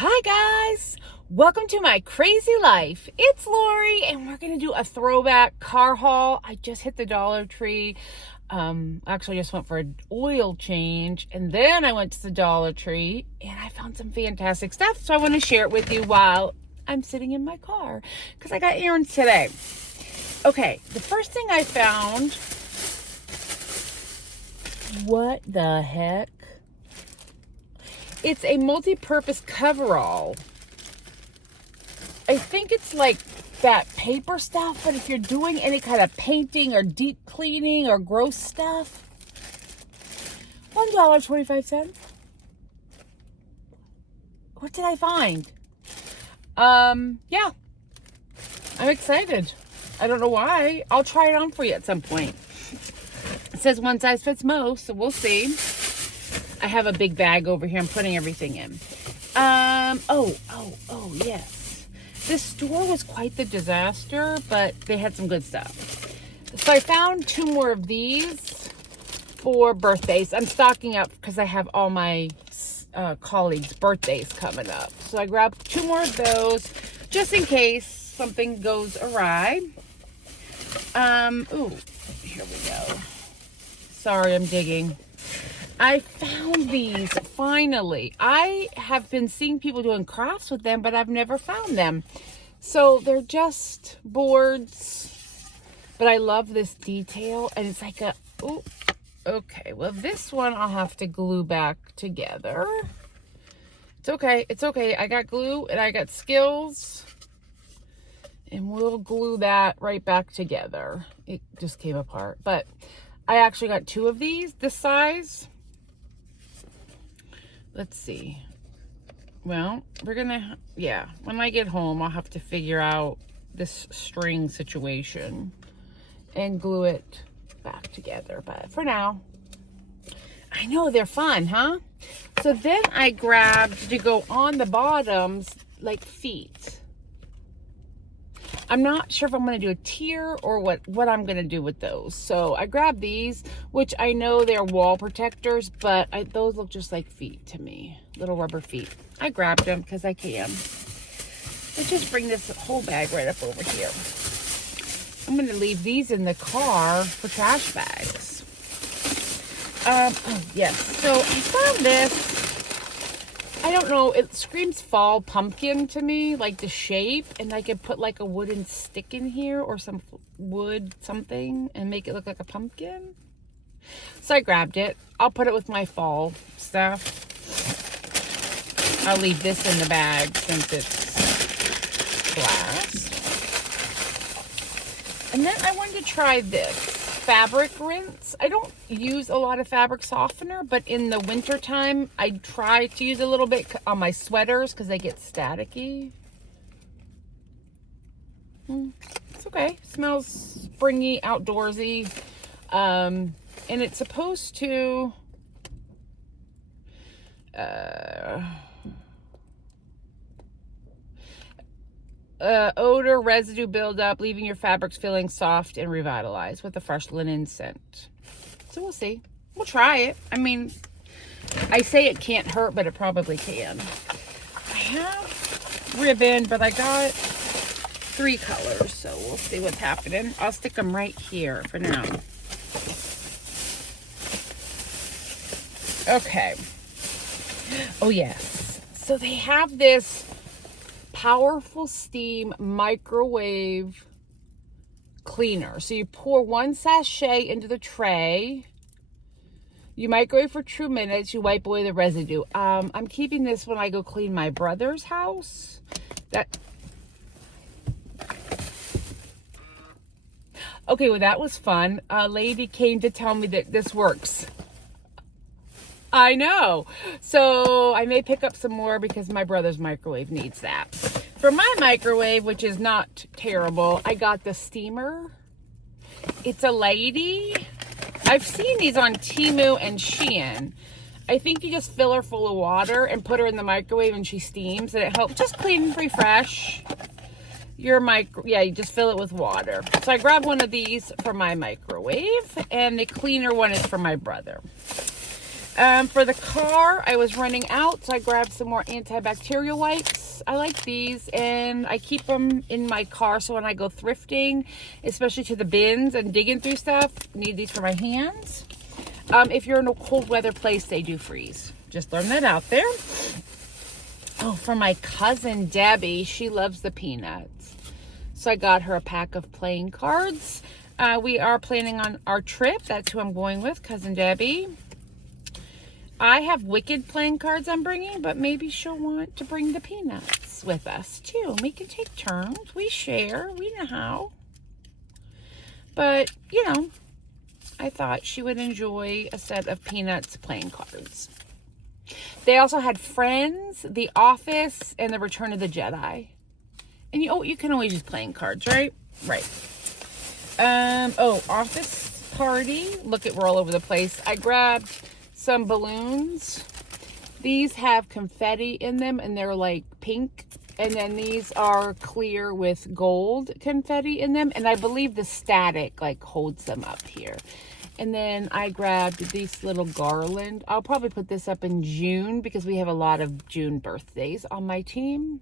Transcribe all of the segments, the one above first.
Hi guys, welcome to my crazy life. It's Lori and we're gonna do a throwback car haul. I just hit the Dollar Tree. Actually I just went for an oil change and then I went to the Dollar Tree and I found some fantastic stuff. So I want to share it with you while I'm sitting in my car because I got errands today. Okay, the first thing I found, what the heck? It's a multi-purpose coverall. I think it's like that paper stuff, but if you're doing any kind of painting or deep cleaning or gross stuff, $1.25. What did I find? Yeah, I'm excited. I don't know why. I'll try it on for you at some point. It says one size fits most, so we'll see. I have a big bag over here. I'm putting everything in. Oh, yes. This store was quite the disaster, but they had some good stuff. So I found 2 more of these for birthdays. I'm stocking up because I have all my colleagues' birthdays coming up. So I grabbed 2 more of those just in case something goes awry. Ooh, here we go. Sorry, I'm digging. I found these, finally. I have been seeing people doing crafts with them, but I've never found them. So they're just boards, but I love this detail, and it's like a, oh, okay. Well, this one I'll have to glue back together. It's okay, it's okay. I got glue, and I got skills, and we'll glue that right back together. It just came apart, but I actually got 2 of these, this size. Let's see. Well, we're gonna, yeah, when I get home, I'll have to figure out this string situation and glue it back together. But for now, I know they're fun, huh? So then I grabbed, to go on the bottoms, like feet. I'm not sure if I'm going to do a tier or what I'm going to do with those. So I grabbed these, which I know they're wall protectors, but those look just like feet to me. Little rubber feet. I grabbed them because I can. Let's just bring this whole bag right up over here. I'm going to leave these in the car for trash bags. Oh, yes. So I found this. I don't know, it screams fall pumpkin to me, like the shape, and I could put like a wooden stick in here or some wood something and make it look like a pumpkin. So I grabbed it. I'll put it with my fall stuff. I'll leave this in the bag since it's glass. And then I wanted to try this fabric rinse. I don't use a lot of fabric softener, but in the winter time I try to use a little bit on my sweaters because they get staticky. It's okay. Smells springy, outdoorsy, and it's supposed to odor residue buildup, leaving your fabrics feeling soft and revitalized with a fresh linen scent. So we'll see. We'll try it. I mean, I say it can't hurt, but it probably can. I have ribbon, but I got 3 colors, so we'll see what's happening. I'll stick them right here for now. Okay. Oh, yes. So they have this powerful steam microwave cleaner. So you pour 1 sachet into the tray, you microwave for 2 minutes, you wipe away the residue. I'm keeping this when I go clean my brother's house. Okay, well, that was fun. A lady came to tell me that this works. I know. So I may pick up some more because my brother's microwave needs that. For my microwave, which is not terrible, I got the steamer. It's a lady. I've seen these on Temu and Shein. I think you just fill her full of water and put her in the microwave and she steams, and it helps just clean and refresh your you just fill it with water. So I grabbed one of these for my microwave, and the cleaner one is for my brother. For the car, I was running out, so I grabbed some more antibacterial wipes. I like these, and I keep them in my car, so when I go thrifting, especially to the bins and digging through stuff, need these for my hands. If you're in a cold weather place, they do freeze. Just throwing that out there. Oh, for my cousin Debbie, she loves the peanuts. So I got her a pack of playing cards. We are planning on our trip. That's who I'm going with, Cousin Debbie. I have Wicked playing cards I'm bringing, but maybe she'll want to bring the peanuts with us too. We can take turns. We share. We know how. But, you know, I thought she would enjoy a set of peanuts playing cards. They also had Friends, The Office, and The Return of the Jedi. And you can always use playing cards, right? Right. Office Party. Look, we're all over the place. I grabbed some balloons. These have confetti in them, and they're like pink. And then these are clear with gold confetti in them. And I believe the static like holds them up here. And then I grabbed this little garland. I'll probably put this up in June because we have a lot of June birthdays on my team.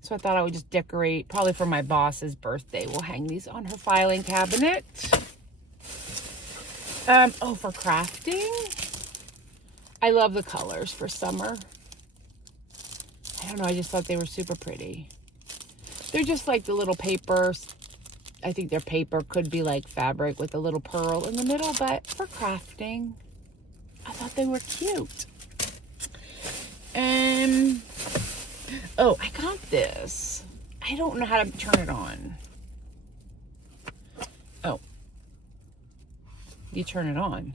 So I thought I would just decorate, probably for my boss's birthday. We'll hang these on her filing cabinet. For crafting, I love the colors for summer. I don't know, I just thought they were super pretty. They're just like the little papers. I think their paper could be like fabric with a little pearl in the middle, but for crafting, I thought they were cute. I got this. I don't know how to turn it on. Oh. You turn it on.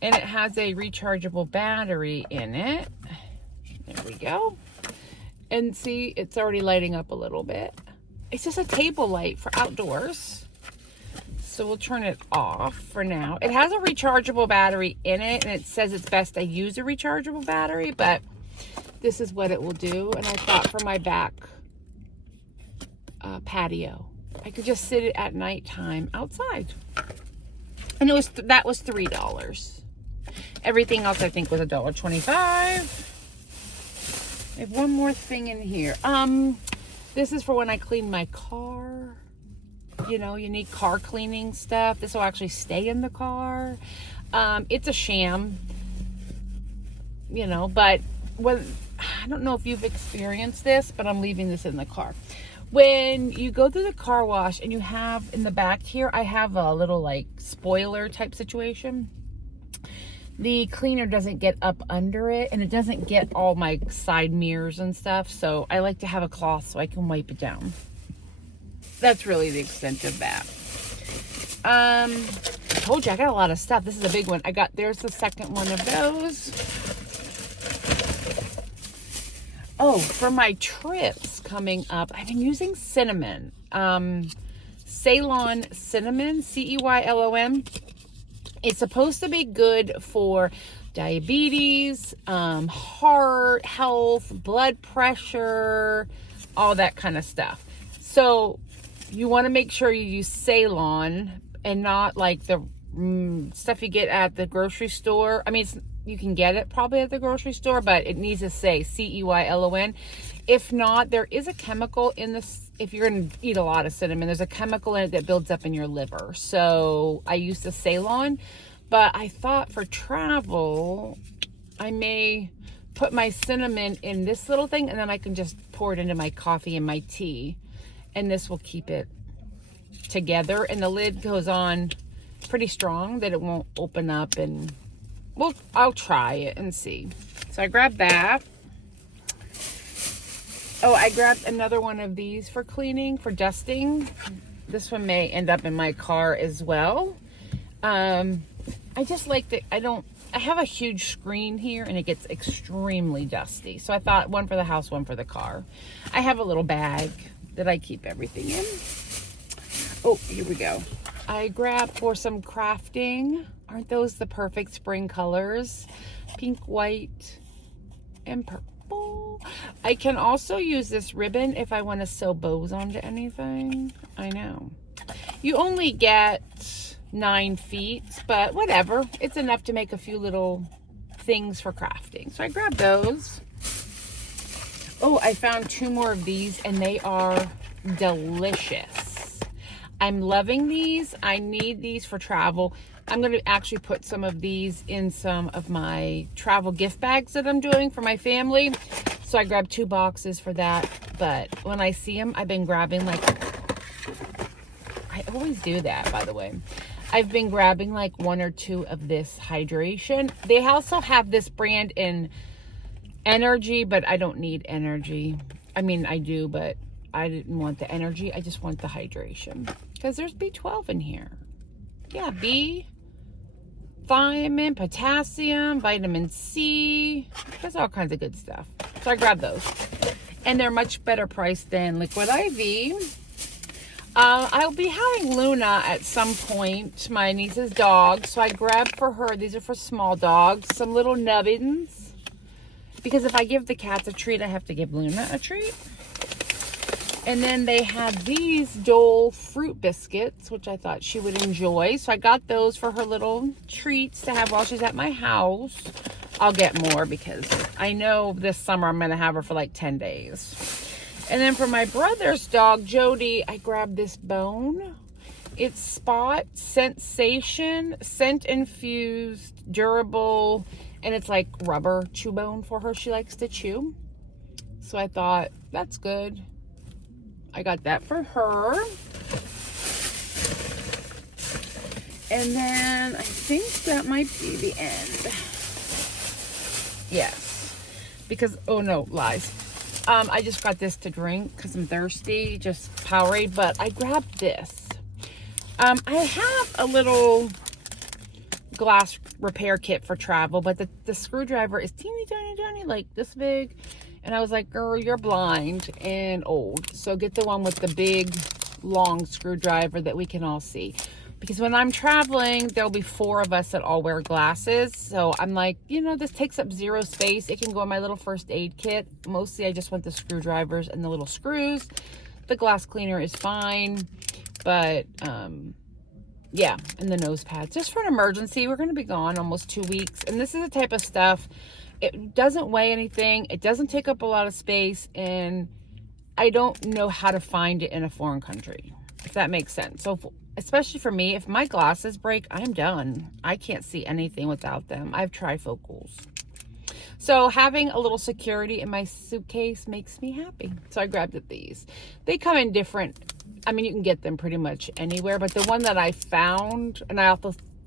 And it has a rechargeable battery in it. There we go. And see, it's already lighting up a little bit. It's just a table light for outdoors. So we'll turn it off for now. It has a rechargeable battery in it, and it says it's best I use a rechargeable battery, but this is what it will do. And I thought for my back patio, I could just sit it at nighttime outside. And that was $3. Everything else I think was $1.25. I have one more thing in here. This is for when I clean my car. You know, you need car cleaning stuff. This will actually stay in the car. It's a sham, you know, but I don't know if you've experienced this, but I'm leaving this in the car. When you go through the car wash and you have in the back here, I have a little like spoiler type situation. The cleaner doesn't get up under it, and it doesn't get all my side mirrors and stuff. So I like to have a cloth so I can wipe it down. That's really the extent of that. I told you I got a lot of stuff. This is a big one. There's the second one of those. Oh, for my trips coming up, I've been using cinnamon. Ceylon cinnamon, Ceylon. It's supposed to be good for diabetes, heart health, blood pressure, all that kind of stuff. So you want to make sure you use Ceylon and not like the stuff you get at the grocery store. I mean, you can get it probably at the grocery store, but it needs to say Ceylon. If not, there is a chemical in this. If you're going to eat a lot of cinnamon, there's a chemical in it that builds up in your liver. So I use the Ceylon, but I thought for travel, I may put my cinnamon in this little thing, and then I can just pour it into my coffee and my tea, and this will keep it together. And the lid goes on pretty strong that it won't open up, and I'll try it and see. So I grabbed that. Oh, I grabbed another one of these for cleaning, for dusting. This one may end up in my car as well. I just like that. I have a huge screen here and it gets extremely dusty. So I thought one for the house, one for the car. I have a little bag that I keep everything in. Oh, here we go. I grabbed for some crafting. Aren't those the perfect spring colors? Pink, white, and purple. I can also use this ribbon if I want to sew bows onto anything. I know. You only get 9 feet, but whatever. It's enough to make a few little things for crafting. So I grabbed those. Oh, I found 2 more of these, and they are delicious. I'm loving these. I need these for travel. I'm going to actually put some of these in some of my travel gift bags that I'm doing for my family. So I grabbed 2 boxes for that. But when I see them, I've been grabbing like, I always do that, by the way. I've been grabbing like 1 or 2 of this hydration. They also have this brand in energy, but I don't need energy. I mean, I do, but I didn't want the energy. I just want the hydration because there's B12 in here. Yeah, B, thiamine, potassium, vitamin C. There's all kinds of good stuff. So I grabbed those. And they're much better priced than Liquid IV. I'll be having Luna at some point, my niece's dog. So I grabbed for her, these are for small dogs, some little nubbins. Because if I give the cats a treat, I have to give Luna a treat. And then they have these Dole fruit biscuits, which I thought she would enjoy. So I got those for her little treats to have while she's at my house. I'll get more because I know this summer I'm going to have her for like 10 days. And then for my brother's dog, Jody, I grabbed this bone. It's Spot Sensation, scent infused, durable, and it's like rubber chew bone for her. She likes to chew. So I thought, that's good. I got that for her. And then I think that might be the end. Yes. Because, oh no, lies. I just got this to drink because I'm thirsty, just Powerade, but I grabbed this. I have a little glass repair kit for travel, but the screwdriver is teeny tiny, like this big. And I was like, girl, you're blind and old. So get the one with the big, long screwdriver that we can all see. Because when I'm traveling, there'll be 4 of us that all wear glasses. So I'm like, you know, this takes up 0 space. It can go in my little first aid kit. Mostly I just want the screwdrivers and the little screws. The glass cleaner is fine. But, yeah, and the nose pads. Just for an emergency. We're going to be gone almost 2 weeks. And this is the type of stuff, it doesn't weigh anything. It doesn't take up a lot of space. And I don't know how to find it in a foreign country, if that makes sense. So, especially for me, if my glasses break, I'm done. I can't see anything without them. I have trifocals. So having a little security in my suitcase makes me happy. So I grabbed these. They come in different, I mean, you can get them pretty much anywhere, but the one that I found, and I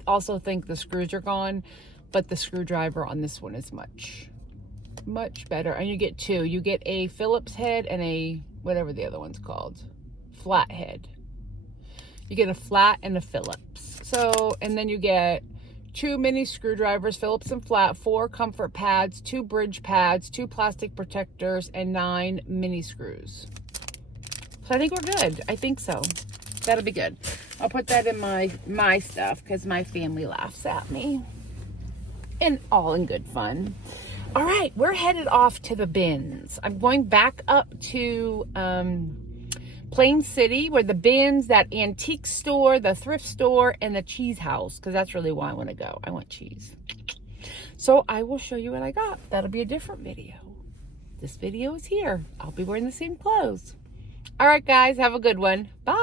also think the screws are gone, but the screwdriver on this one is much better. And you get 2. You get a Phillips head and a, whatever the other one's called, flat head. You get a flat and a Phillips. So, and then you get 2 mini screwdrivers, Phillips and flat, 4 comfort pads, 2 bridge pads, 2 plastic protectors, and 9 mini screws. So I think we're good. I think so. That'll be good. I'll put that in my stuff because my family laughs at me. And all in good fun. All right, we're headed off to the bins. I'm going back up to Plain City, where the bins, that antique store, the thrift store, and the cheese house, because that's really why I want to go. I want cheese. So I will show you what I got. That'll be a different video. This video is here. I'll be wearing the same clothes. All right, guys, have a good one. Bye.